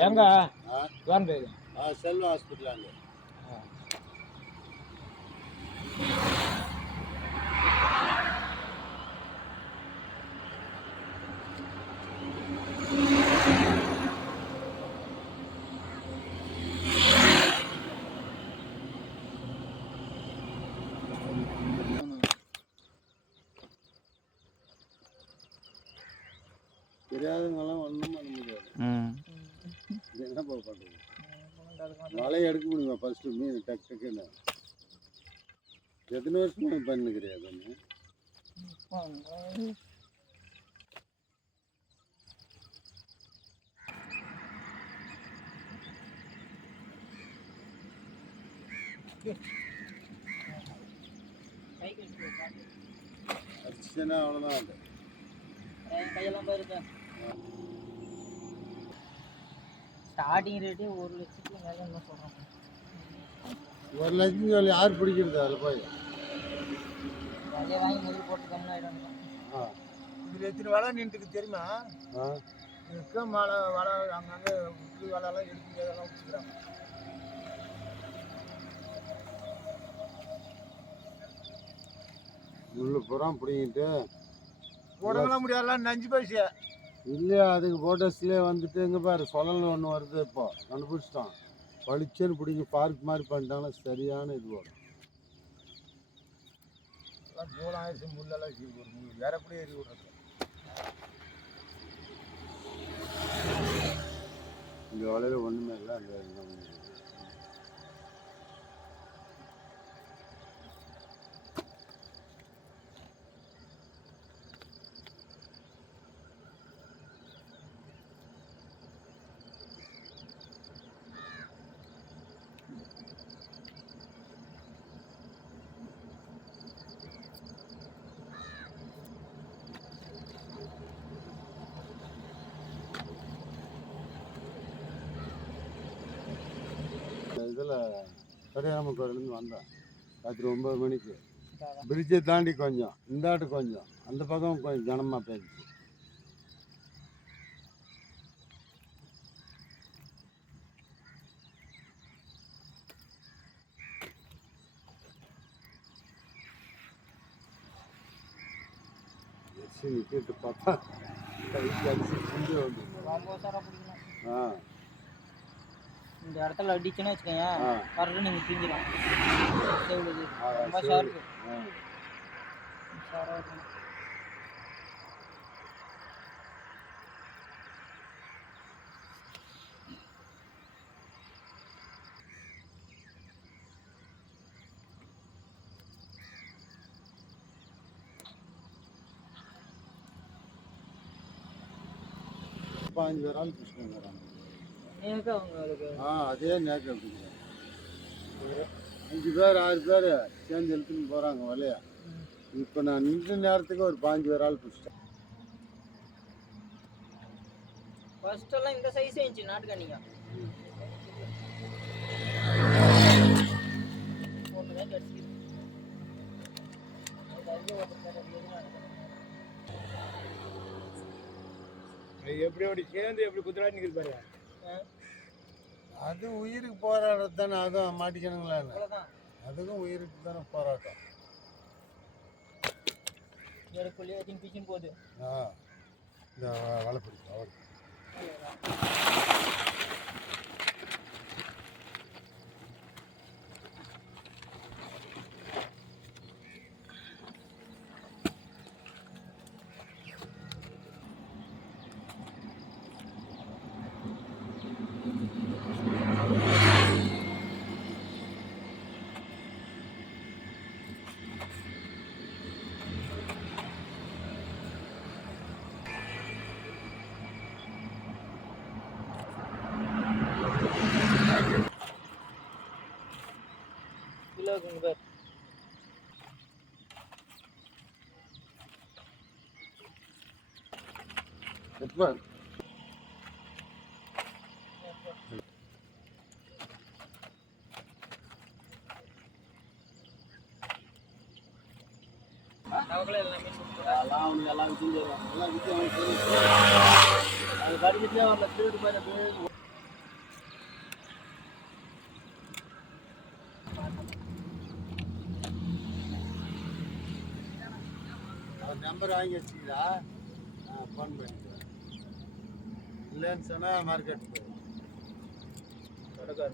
ಹೆಂಗ ಗೌರ್ಮೆಂಟ್ ಹಾಸ್ಪಿಟ್ಲ தெரியாதவங்கெல்லாம் ஒன்றும் பண்ண முடியாது. இது என்ன போக பண்ணுறது வலையை எடுக்க முடியுமா ஃபஸ்ட்டு மீன் டக் டக்குன்னு. எத்தனை வருஷமா நீ பண்ணுக்கிறியா பண்ணு? அடிச்சுன்னா அவ்வளோதான் அது கையெல்லாம் பாருங்க ஸ்டார்டிங் ரேட்டே ஒரு லட்சத்துக்கு மேலே என்ன சொல்கிறாங்க ஒரு லட்சம் சொல்லி யார் பிடிக்கிறது அதில் போய்? விலையை வாங்கி முதல் போட்டு கம்மியாயிடும் ஆ. இதில் எத்தனை வலை நின்றுக்கு தெரியுமா? ஆ. இருக்க மழை வலை அங்கங்கே உப்பு வலைலாம் எடுக்க முடியாதெல்லாம் வச்சுக்கிறாங்க. முள்ளு புறம் பிடிங்கிட்டு போடலாம் முடியாதெல்லாம் நஞ்சு பைசு இல்லையா அதுக்கு போட்டோஸ்லேயே வந்துட்டு இங்கே பாரு சொல்லல் ஒன்று வருது இப்போ. கண்டுபிடிச்சிட்டான். பளிச்சுன்னு பிடிங்க பார்க் மாதிரி பண்ணிட்டாங்கன்னா சரியான இது வரும். ஆயிடுச்சு முள்ளெல்லாம் ஒரு முள் வேற எப்படி ஏறி விடுறது. இந்த வலையில் ஒன்றுமே இல்லை அந்த இந்த. இந்த இதில் பெரியாம கோயிலேருந்து வந்தேன். ராத்திரி ஒம்பது மணிக்கு. பிரிட்ஜை தாண்டி கொஞ்சம் இந்தாட்டு கொஞ்சம் அந்த பக்கம் கொஞ்சம் ஜனமாக போயிடுச்சு நிற்கிட்டு பார்த்தா கைக்கு அடிச்சு சிந்தி வந்து ஆ. இந்த இடத்துல அடிச்சுன்னு வச்சுக்கோங்க ஆ கரெக்டாக நீங்கள் பிஞ்சிடும் செவிடுது ஆ, ரொம்ப சரி. ஷார்ப்பு ஆ ஷாராக இருக்கும் பாஞ்சு பேர் ஆள் கிருஷ்ணன் வராங்க எனக்கு அவங்களுக்கு ஆ அதே நேக்கம் அஞ்சு பேர் ஆறு பேர் சேர்ந்து இழுத்துன்னு போகிறாங்க வலையா. இப்போ நான் நின்ற நேரத்துக்கு ஒரு பாஞ்சு பேர் ஆள் பிடிச்சிட்டேன். ஃபர்ஸ்ட் எல்லாம் இந்த சைஸே இருந்துச்சு நாட்டுக்காணிங்க ஒன்று தான் கிடச்சிது எப்படி அப்படி சேர்ந்து எப்படி குதிராட்டி நிற்கிது பாரு அது உயிருக்கு போராடுறது தானே அதுவும் மாட்டிக்கணுங்களா அதுக்கும் உயிருக்கு தானே போராட்டம். வேறுக்குள்ளேயே பிச்சுன்னு போகுது. ஆ இந்த வலை பிடிக்கும் இங்கே பேர் எல்லாமே அதெல்லாம் அவனுக்கு எல்லாம் விற்கும் எல்லாம். அது கடிக்கிட்டே வரல திருடு மாதிரி நம்பர் வாங்கி வச்சுக்கிறா ஃபோன் பண்ணிக்கிறேன் இல்லைன்னு சொன்னால் மார்க்கெட் போய் கிடக்காரு